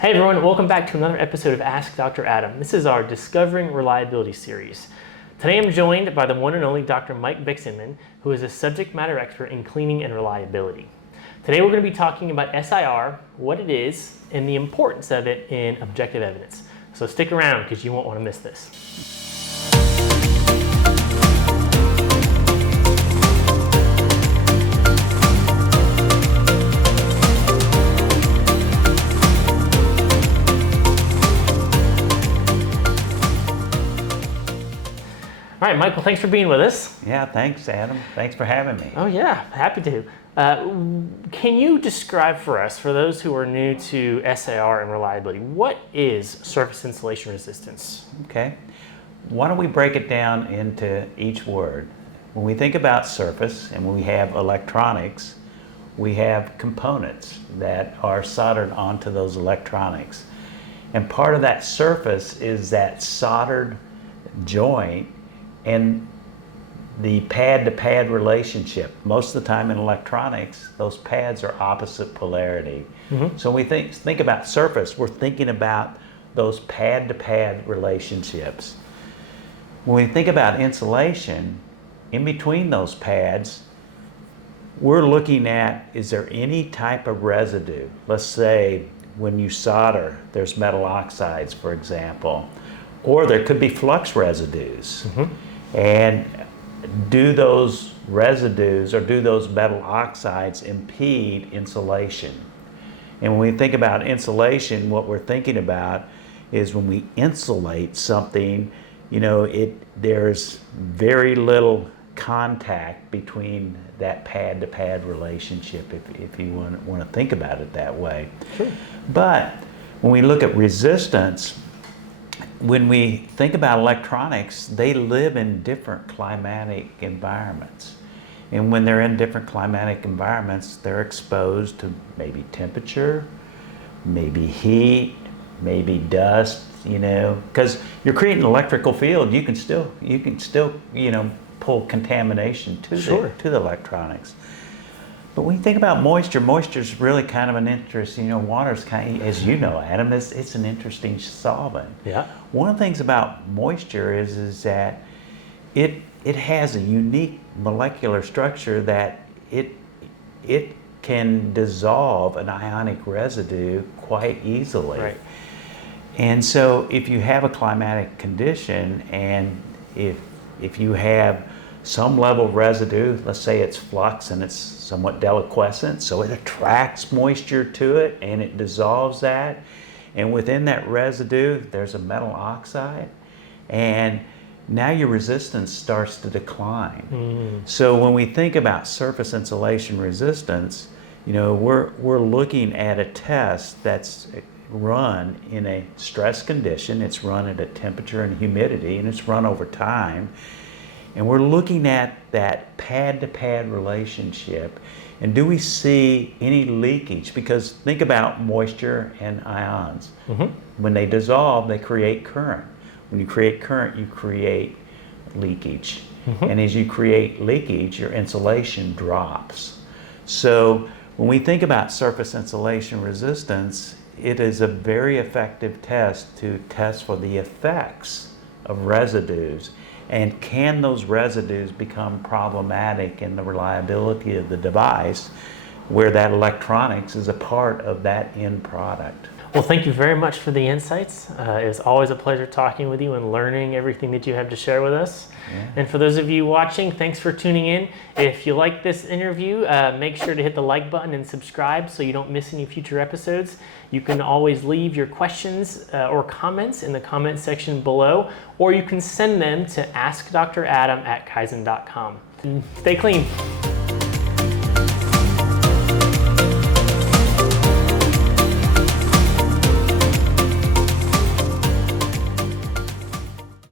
Hey everyone, welcome back to another episode of Ask Dr. Adam. This is our Discovering Reliability series. Today I'm joined by the one and only Dr. Mike Bixenman, who is a subject matter expert in cleaning and reliability. Today we're going to be talking about SIR, what it is, and the importance of it in objective evidence. So stick around because you won't want to miss this. All right, Michael, thanks for being with us. Yeah, thanks, Adam. Thanks for having me. Oh yeah, happy to. Can you describe for us, for those who are new to SIR and reliability, what is surface insulation resistance? Okay. Why don't we break it down into each word? When we think about surface and when we have electronics, we have components that are soldered onto those electronics. And part of that surface is that soldered joint and the pad-to-pad relationship. Most of the time in electronics, those pads are opposite polarity. So when we think about surface, we're thinking about those pad-to-pad relationships. When we think about insulation, in between those pads, we're looking at, is there any type of residue? Let's say when you solder, there's metal oxides, for example, or there could be flux residues. And do those residues or do those metal oxides impede insulation? And when we think about insulation, what we're thinking about is when we insulate something, you know, there's very little contact between that pad-to-pad relationship, if you want to think about it that way. Sure. But when we look at resistance, when we think about electronics, they live in different climatic environments. And when they're in different climatic environments, they're exposed to maybe temperature, maybe heat, maybe dust, you know, because you're creating an electrical field, you can still, you know, pull contamination to the electronics. But when you think about moisture, moisture is really kind of an interesting, you know, water's kind of, as you know, Adam, it's an interesting solvent. Yeah. One of the things about moisture is that it has a unique molecular structure that it can dissolve an ionic residue quite easily. Right. And so if you have a climatic condition and if you have some level of residue, let's say it's flux and it's somewhat deliquescent, so it attracts moisture to it and it dissolves that. And within that residue, there's a metal oxide. And now your resistance starts to decline. So when we think about surface insulation resistance, you know, we're looking at a test that's run in a stress condition. It's run at a temperature and humidity, and it's run over time. And we're looking at that pad-to-pad relationship, and do we see any leakage? Because think about moisture and ions. When they dissolve, they create current. When you create current, you create leakage. And as you create leakage, your insulation drops. So when we think about surface insulation resistance, it is a very effective test to test for the effects of residues. And can those residues become problematic in the reliability of the device where that electronics is a part of that end product? Well, thank you very much for the insights. It's always a pleasure talking with you and learning everything that you have to share with us. Yeah. And for those of you watching, thanks for tuning in. If you like this interview, make sure to hit the like button and subscribe so you don't miss any future episodes. You can always leave your questions or comments in the comment section below, or you can send them to askdradam@kaizen.com. Stay clean.